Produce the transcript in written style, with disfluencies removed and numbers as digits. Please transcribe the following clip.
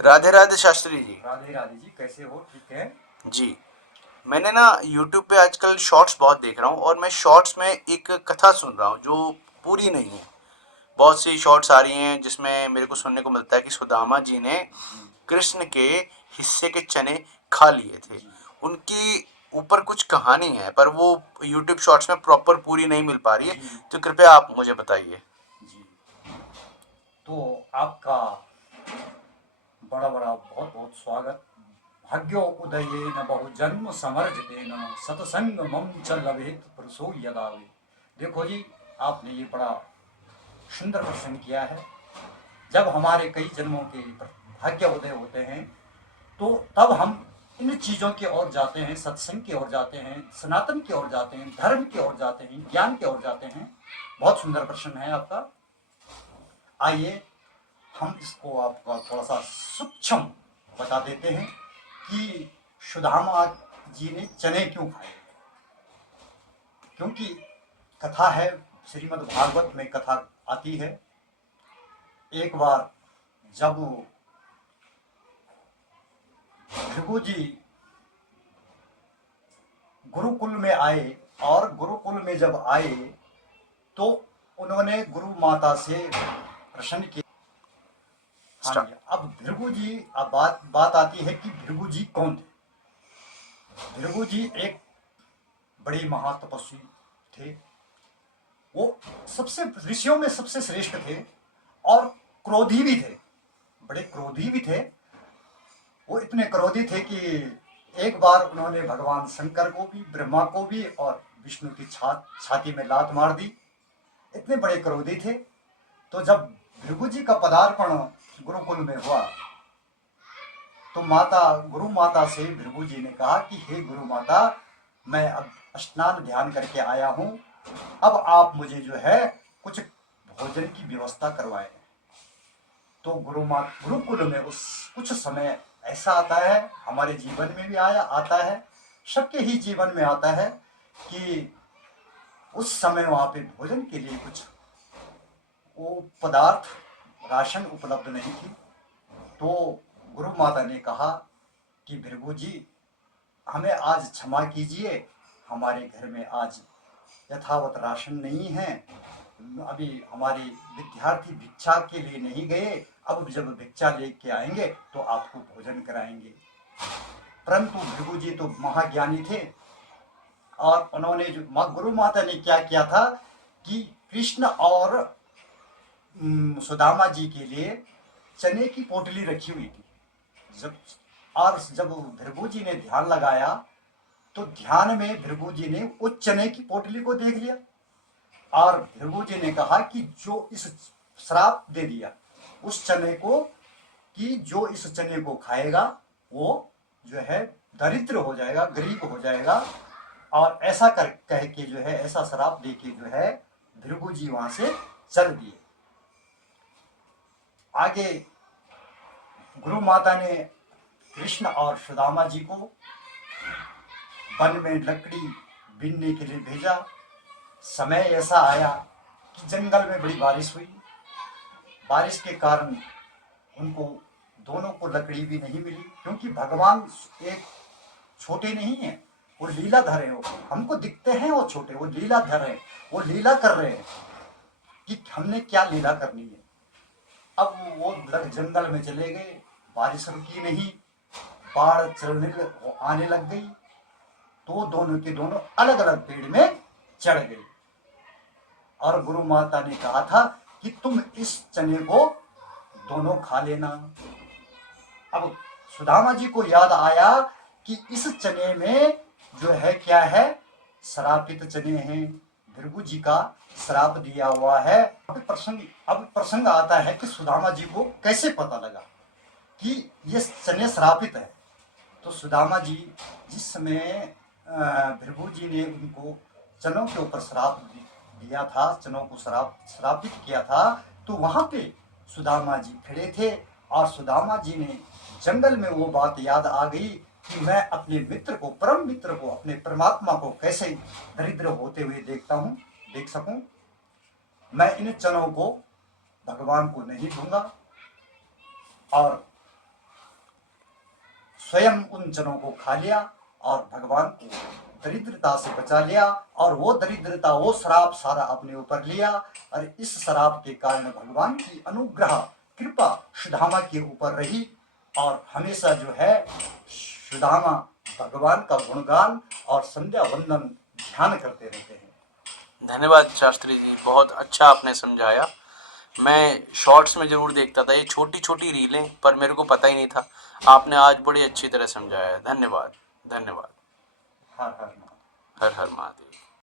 राधे राधे शास्त्री जी। राधे राधे जी, कैसे हो? ठीक है। जी, मैंने ना यूट्यूब पे आजकल शॉर्ट्स बहुत देख रहा हूँ और मैं शॉर्ट्स में एक कथा सुन रहा हूँ जो पूरी नहीं है। बहुत सी शॉर्ट्स आ रही हैं जिसमें मेरे को जी सुनने को मिलता है कि सुदामा जी ने जी कृष्ण के हिस्से के चने खा लिए थे। जी उनकी ऊपर कुछ कहानी है पर वो यूट्यूब शॉर्ट्स में प्रॉपर पूरी नहीं मिल पा रही है। जी तो कृपया आप मुझे बताइए। जी। तो आपका बड़ा बड़ा बहुत बहुत स्वागत। भाग्यो उदयेन बहुजन्म समर्जितेन सतसंग मम च लभेत पुरुषो यदावे। देखो जी, आपने ये बड़ा सुंदर प्रश्न किया है। जब हमारे कई जन्मों के भाग्य उदय होते हैं तो तब हम इन चीज़ों की ओर जाते हैं, सत्संग की ओर जाते हैं, सनातन की ओर जाते हैं, धर्म की ओर जाते हैं, ज्ञान की ओर जाते हैं। बहुत सुंदर प्रश्न है आपका। आइए हम इसको आपका थोड़ा सा सूक्ष्म बता देते हैं कि सुदामा जी ने चने क्यों खाए। क्योंकि कथा है, श्रीमद् भागवत में कथा आती है। एक बार जब भृगु जी गुरुकुल में आए, और गुरुकुल में जब आए तो उन्होंने गुरु माता से प्रश्न किया। हाँ स्टार्ट। जी, अब भृगु जी, अब बात बात आती है कि भृगु जी कौन थे। भृगु जी एक बड़े महातपस्वी थे। वो सबसे ऋषियों में सबसे श्रेष्ठ थे और क्रोधी भी थे, बड़े क्रोधी भी थे। वो इतने क्रोधी थे कि एक बार उन्होंने भगवान शंकर को भी, ब्रह्मा को भी और विष्णु की छाती में लात मार दी। इतने बड़े क्रोधी थे। तो जब भृगु जी का पदार्पण गुरुकुल में हुआ तो माता, गुरु माता से भृगु जी ने कहा कि हे गुरु माता, मैं अब स्नान ध्यान करके आया हूँ, अब आप मुझे जो है कुछ भोजन की व्यवस्था करवाएं। तो गुरुकुल में उस कुछ समय ऐसा आता है, हमारे जीवन में भी आया आता है, सबके ही जीवन में आता है कि उस समय वहाँ पे भोजन के लिए कुछ वो पदार्थ, राशन उपलब्ध नहीं थी। तो गुरु माता ने कहा कि भृगु जी, हमें आज क्षमा कीजिए, हमारे घर में आज यथावत राशन नहीं है। अभी हमारे विद्यार्थी भिक्षा के लिए नहीं गए, अब जब भिक्षा लेके आएंगे तो आपको भोजन कराएंगे। परंतु भृगु जी तो महाज्ञानी थे और उन्होंने जो गुरु माता ने क्या किया था कि कृष्ण और सुदामा जी के लिए चने की पोटली रखी हुई थी। जब भृगु जी ने ध्यान लगाया तो ध्यान में भृगु जी ने उस चने की पोटली को देख लिया और भृगु जी ने कहा कि जो इस श्राप दे दिया उस चने को, कि जो इस चने को खाएगा वो जो है दरिद्र हो जाएगा, गरीब हो जाएगा। और ऐसा कह के जो है, ऐसा श्राप दे के जो है भृगु जी वहां से चल दिए। आगे गुरु माता ने कृष्ण और सुदामा जी को वन में लकड़ी बीनने के लिए भेजा। समय ऐसा आया कि जंगल में बड़ी बारिश हुई। बारिश के कारण उनको दोनों को लकड़ी भी नहीं मिली, क्योंकि भगवान एक छोटे नहीं है, वो लीलाधर है। वो हमको दिखते हैं वो छोटे, वो लीलाधर है, वो लीला कर रहे हैं कि हमने क्या लीला करनी है। अब वो जंगल में चले गए, बारिश रुकी नहीं, बाढ़ आने लग गई। तो दोनों के दोनों अलग अलग पेड़ में चढ़ गए और गुरु माता ने कहा था कि तुम इस चने को दोनों खा लेना। अब सुदामा जी को याद आया कि इस चने में जो है क्या है, श्रापित चने हैं, भृगु जी का श्राप दिया हुआ है। अब प्रसंग आता है कि सुदामा जी को कैसे पता लगा कि ये चने श्रापित है। तो सुदामा जी जिस समय भृगु जी ने उनको चनों के ऊपर श्राप दिया था, चनों को श्रापित किया था, तो वहां पे सुदामा जी खड़े थे और सुदामा जी ने जंगल में वो बात याद आ गई कि मैं अपने मित्र को, परम मित्र को, अपने परमात्मा को कैसे दरिद्र होते हुए देख सकूं। मैं इन चनों को भगवान को नहीं दूंगा और स्वयं उन जनों को खा लिया और भगवान को दरिद्रता से बचा लिया, और वो दरिद्रता, वो श्राप सारा अपने ऊपर लिया। और इस श्राप के कारण भगवान की अनुग्रह कृपा सुदामा के ऊपर रही, और हमेशा जो है सुदामा भगवान का गुणगान और संध्या वंदन ध्यान करते रहते हैं। धन्यवाद शास्त्री जी, बहुत अच्छा आपने समझाया। मैं शॉर्ट्स में ज़रूर देखता था ये छोटी छोटी रीलें, पर मेरे को पता ही नहीं था। आपने आज बड़ी अच्छी तरह समझाया। धन्यवाद, धन्यवाद। हर हर महादेव। हर हर महादेव।